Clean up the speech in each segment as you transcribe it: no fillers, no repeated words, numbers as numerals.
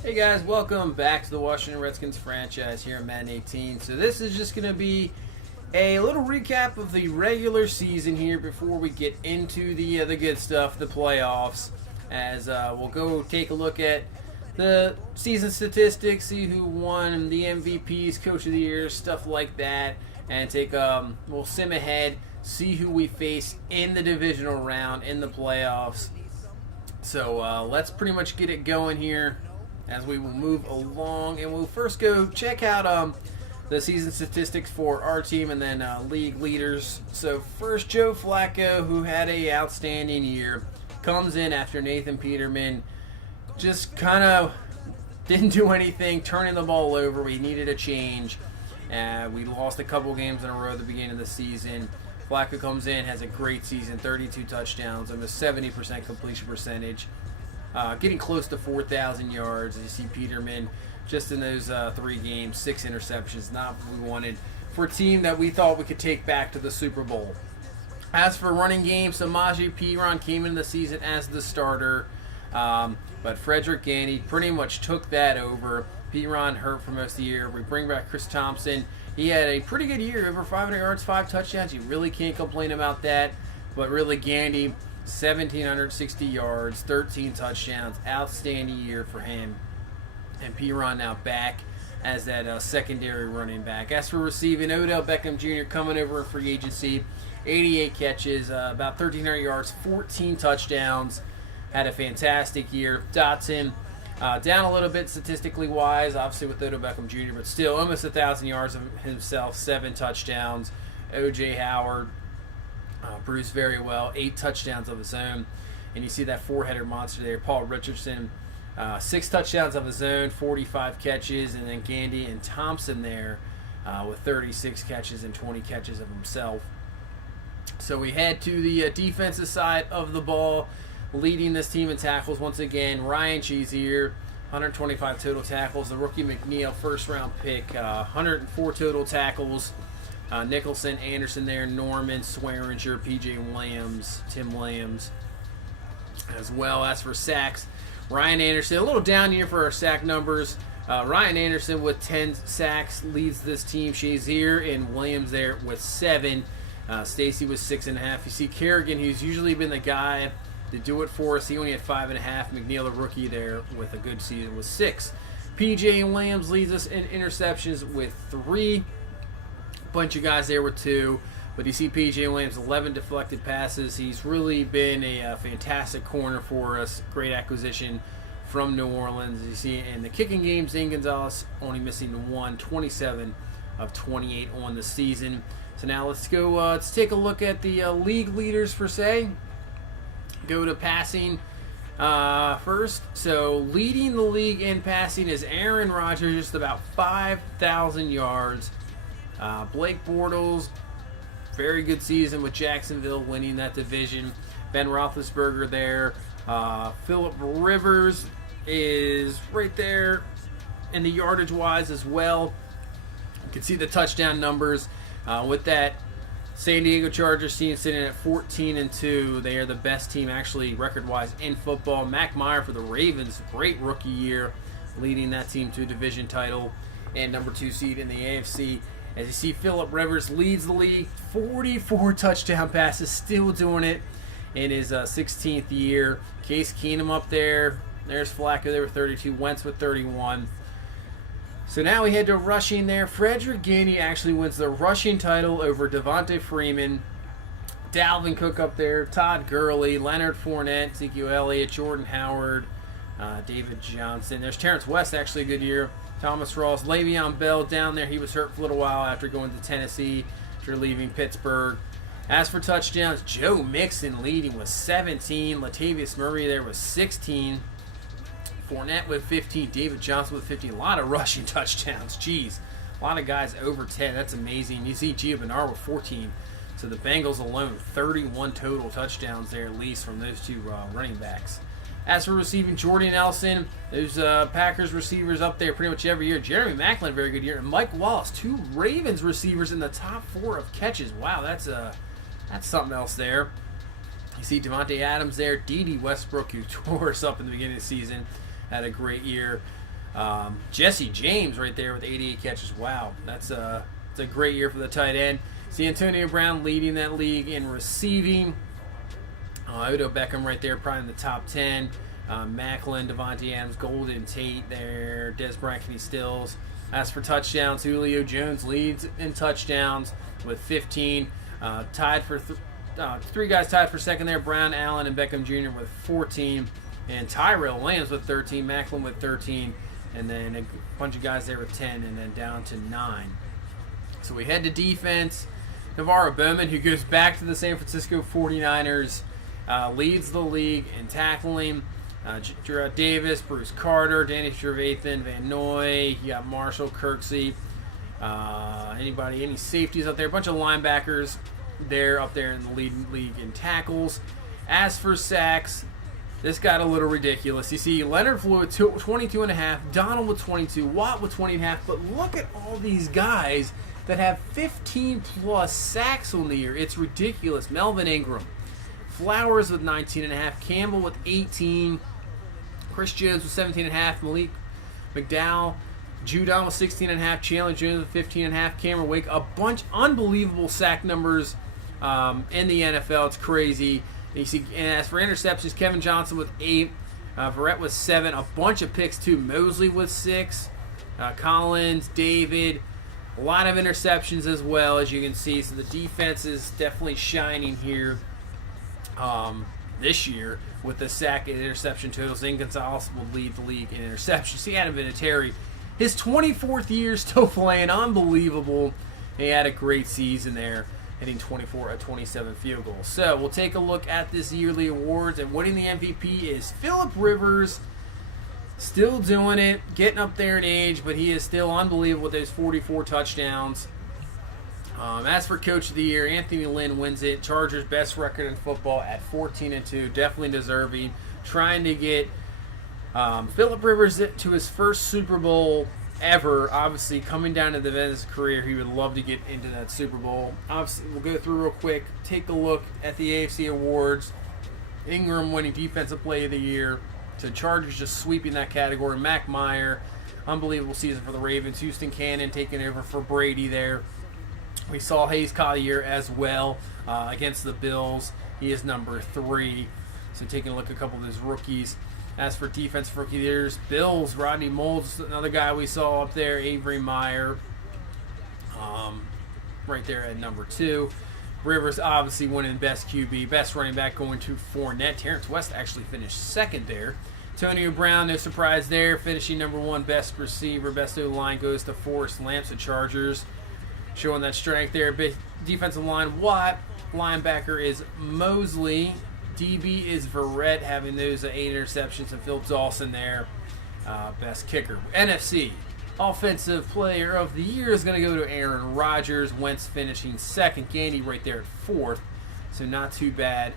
Hey guys, welcome back to the Washington Redskins franchise here in Madden 18. So this is just going to be a little recap of the regular season here before we get into the good stuff, the playoffs. As we'll go take a look at the season statistics, see who won the MVPs, Coach of the Year, stuff like that, and we'll sim ahead, see who we face in the divisional round in the playoffs. So let's pretty much get it going here as we will move along, and we'll first go check out the season statistics for our team and then league leaders. So first, Joe Flacco, who had a outstanding year, comes in after Nathan Peterman just kind of didn't do anything, turning the ball over. We needed a change. We lost a couple games in a row at the beginning of the season. Flacco comes in, has a great season, 32 touchdowns, almost 70% completion percentage. Getting close to 4,000 yards. As you see Peterman just in those 3 games, 6 interceptions, not what we wanted for a team that we thought we could take back to the Super Bowl. As for running game, Samaje Perine came into the season as the starter, but Frederick Gandy pretty much took that over. Perine hurt for most of the year. We bring back Chris Thompson. He had a pretty good year, over 500 yards, 5 touchdowns. You really can't complain about that, but really Gandy, 1,760 yards, 13 touchdowns, outstanding year for him. And Perine now back as that secondary running back. As for receiving, Odell Beckham Jr. coming over in free agency, 88 catches, about 1,300 yards, 14 touchdowns, had a fantastic year. Dotson, down a little bit statistically wise, obviously with Odell Beckham Jr., but still almost 1,000 yards of himself, 7 touchdowns. O.J. Howard, produced very well, 8 touchdowns of his own, and you see that 4-header monster there. Paul Richardson, 6 touchdowns of his own, 45 catches, and then Gandy and Thompson there with 36 catches and 20 catches of himself. So we head to the defensive side of the ball, leading this team in tackles once again. Ryan Shazier, 125 total tackles. The rookie McNeil, first-round pick, 104 total tackles. Nicholson, Anderson there, Norman, Swearinger, P.J. Williams, Tim Williams, as well. As for sacks, Ryan Anderson, a little down here for our sack numbers. Ryan Anderson with 10 sacks leads this team. Shazier and Williams there with 7. Stacy with 6.5. You see Kerrigan, who's usually been the guy to do it for us. He only had 5.5. McNeil, the rookie there, with a good season with 6. P.J. Williams leads us in interceptions with 3. Bunch of guys there with 2, but you see P.J. Williams, 11 deflected passes. He's really been a fantastic corner for us. Great acquisition from New Orleans. You see in the kicking game, Zane Gonzalez only missing 1, 27 of 28 on the season. So now let's go. Let's take a look at the league leaders per se. Go to passing first. So leading the league in passing is Aaron Rodgers, just about 5,000 yards. Blake Bortles, very good season with Jacksonville winning that division. Ben Roethlisberger there. Phillip Rivers is right there in the yardage-wise as well. You can see the touchdown numbers. With that San Diego Chargers team sitting at 14-2. They are the best team actually record-wise in football. Mac Meyer for the Ravens, great rookie year, leading that team to a division title and number 2 seed in the AFC. As you see, Phillip Rivers leads the league, 44 touchdown passes, still doing it in his 16th year. Case Keenum up there. There's Flacco there with 32, Wentz with 31. So now we head to rushing there. Frederick Gandy actually wins the rushing title over Devontae Freeman. Dalvin Cook up there, Todd Gurley, Leonard Fournette, Ezekiel Elliott, Jordan Howard, David Johnson. There's Terrence West, actually a good year. Thomas Ross, Le'Veon Bell down there. He was hurt for a little while after going to Tennessee, after leaving Pittsburgh. As for touchdowns, Joe Mixon leading with 17. Latavius Murray there with 16. Fournette with 15. David Johnson with 15. A lot of rushing touchdowns. Jeez. A lot of guys over 10. That's amazing. You see Gio Bernard with 14. So the Bengals alone, 31 total touchdowns there at least from those 2 running backs. As for receiving, Jordy Nelson, there's Packers receivers up there pretty much every year. Jeremy Maclin, very good year. And Mike Wallace, 2 Ravens receivers in the top 4 of catches. Wow, that's something else there. You see Devontae Adams there. D.D. Westbrook, who tore us up in the beginning of the season, had a great year. Jesse James right there with 88 catches. Wow, it's a great year for the tight end. See Antonio Brown leading that league in receiving. Odell Beckham right there, probably in the top 10. Macklin, Devontae Adams, Golden Tate there, Des Bryant, Kenny Stills. As for touchdowns, Julio Jones leads in touchdowns with 15. Tied for three guys tied for second there, Brown, Allen, and Beckham Jr. with 14. And Tyrell Williams with 13, Macklin with 13. And then a bunch of guys there with 10, and then down to 9. So we head to defense. Navarro Bowman, who goes back to the San Francisco 49ers, leads the league in tackling. Gerard Davis, Bruce Carter, Danny Trevathan, Van Noy, you got Marshall, Kirksey, any safeties out there, a bunch of linebackers there up there in the league in tackles. As for sacks, this got a little ridiculous. You see Leonard Floyd with 22.5, Donald with 22, Watt with 20.5, but look at all these guys that have 15 plus sacks on the year. It's ridiculous. Melvin Ingram, Flowers with 19.5, Campbell with 18, Chris Jones with 17.5, Malik McDowell, Judon with 16.5, Chandler Jones with 15.5, Cameron Wake, a bunch unbelievable sack numbers in the NFL. It's crazy. And you see, and as for interceptions, Kevin Johnson with 8, Verrett with 7, a bunch of picks too. Mosley with 6, Collins, David, a lot of interceptions as well, as you can see. So the defense is definitely shining here this year with the sack and interception totals. Zane Gonzalez will lead the league in interceptions. See Adam Vinatieri, his 24th year still playing, unbelievable. He had a great season there, hitting 24 of 27 field goals. So we'll take a look at this yearly awards, and winning the MVP is Phillip Rivers. Still doing it, getting up there in age, but he is still unbelievable with those 44 touchdowns. As for Coach of the Year, Anthony Lynn wins it. Chargers' best record in football at 14-2, definitely deserving. Trying to get Phillip Rivers to his first Super Bowl ever. Obviously, coming down to the end of his career, he would love to get into that Super Bowl. Obviously, we'll go through real quick, take a look at the AFC awards. Ingram winning Defensive Player of the Year. So Chargers just sweeping that category. Mac Meyer, unbelievable season for the Ravens. Houston Cannon taking over for Brady there. We saw Hayes Caught the Year as well against the Bills. He is number 3. So taking a look at a couple of those rookies. As for Defensive Rookie of the Years, Bills, Rodney Moulds, another guy we saw up there. Avery Meyer, right there at number 2. Rivers obviously winning Best QB, Best Running Back going to Fournette. Terrence West actually finished second there. Antonio Brown, no surprise there, finishing number 1. Best Receiver, Best O-Line goes to Forrest Lamps, the Chargers. Showing that strength there. Defensive line, Watt. Linebacker is Mosley. DB is Verrett, having those 8 interceptions, and Phil Dawson there. Best kicker. NFC, Offensive Player of the Year is going to go to Aaron Rodgers. Wentz finishing second. Gandy right there at 4th. So not too bad.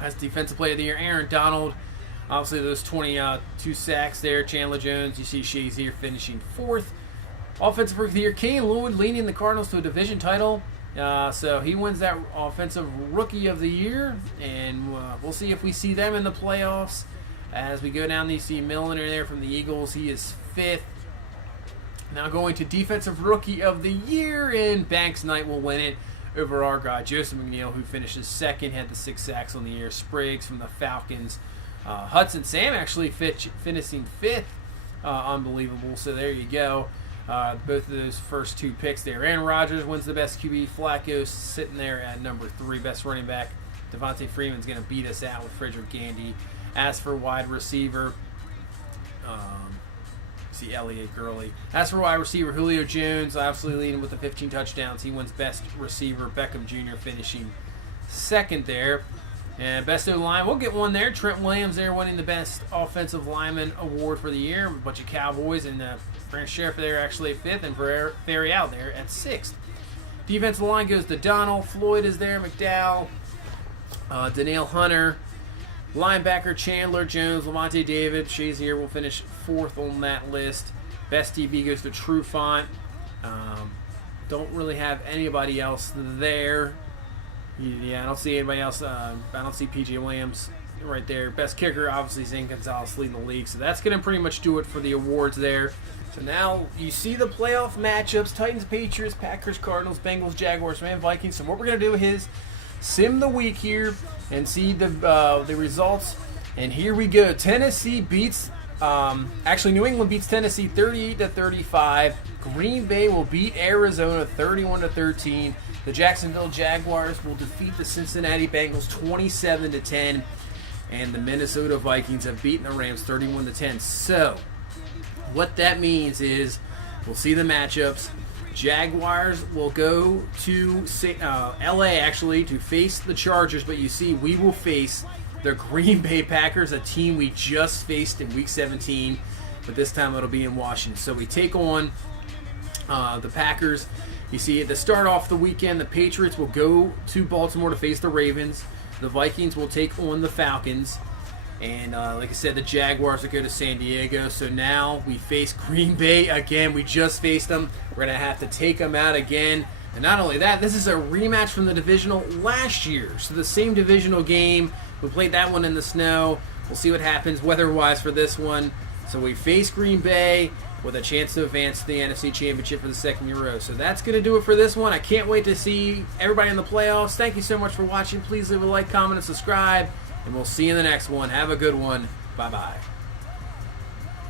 As Defensive Player of the Year, Aaron Donald. Obviously those 22 sacks there. Chandler Jones, you see Shazier finishing 4th. Offensive Rookie of the Year, Kenny Lloyd leading the Cardinals to a division title. So he wins that Offensive Rookie of the Year, and we'll see if we see them in the playoffs. As we go down, you see Milliner there from the Eagles. He is 5th. Now going to Defensive Rookie of the Year, and Banks Knight will win it over our guy, Joseph McNeil, who finishes 2nd, had the 6 sacks on the year. Spriggs from the Falcons. Hudson Sam actually finishing 5th. Unbelievable. So there you go. Both of those first 2 picks there. Aaron Rodgers wins the Best QB. Flacco sitting there at number 3. Best Running Back. Devontae Freeman's going to beat us out with Frederick Gandy. As for wide receiver, see Elliott Gurley. As for wide receiver, Julio Jones, absolutely leading with the 15 touchdowns. He wins Best Receiver. Beckham Jr. finishing 2nd there. And Best O-Line, we'll get one there. Trent Williams there winning the Best Offensive Lineman Award for the year. A bunch of Cowboys, and Brant Sheriff there actually at 5th, and Ferry out there at 6th. Defensive line goes to Donald. Floyd is there. McDowell. Danielle Hunter. Linebacker Chandler Jones. Lavonte David. Shazier will finish 4th on that list. Best DB goes to Trufant. Don't really have anybody else there. Yeah, I don't see anybody else. I don't see P.J. Williams right there. Best kicker, obviously, Zane Gonzalez leading the league. So that's going to pretty much do it for the awards there. So now you see the playoff matchups: Titans, Patriots, Packers, Cardinals, Bengals, Jaguars, and Vikings. So what we're going to do is sim the week here and see the results. And here we go. Tennessee beats, New England beats Tennessee 38-35. Green Bay will beat Arizona 31-13. The Jacksonville Jaguars will defeat the Cincinnati Bengals 27-10. And the Minnesota Vikings have beaten the Rams 31-10. So what that means is we'll see the matchups. Jaguars will go to LA actually to face the Chargers, but you see we will face the Green Bay Packers, a team we just faced in Week 17, but this time it'll be in Washington. So we take on the Packers. You see, to start off the weekend, the Patriots will go to Baltimore to face the Ravens. The Vikings will take on the Falcons. And like I said, the Jaguars will go to San Diego. So now we face Green Bay again. We just faced them. We're going to have to take them out again. And not only that, this is a rematch from the divisional last year. So the same divisional game. We played that one in the snow. We'll see what happens weather-wise for this one. So we face Green Bay with a chance to advance to the NFC Championship for the second year in a row. So that's going to do it for this one. I can't wait to see everybody in the playoffs. Thank you so much for watching. Please leave a like, comment, and subscribe. And we'll see you in the next one. Have a good one. Bye-bye.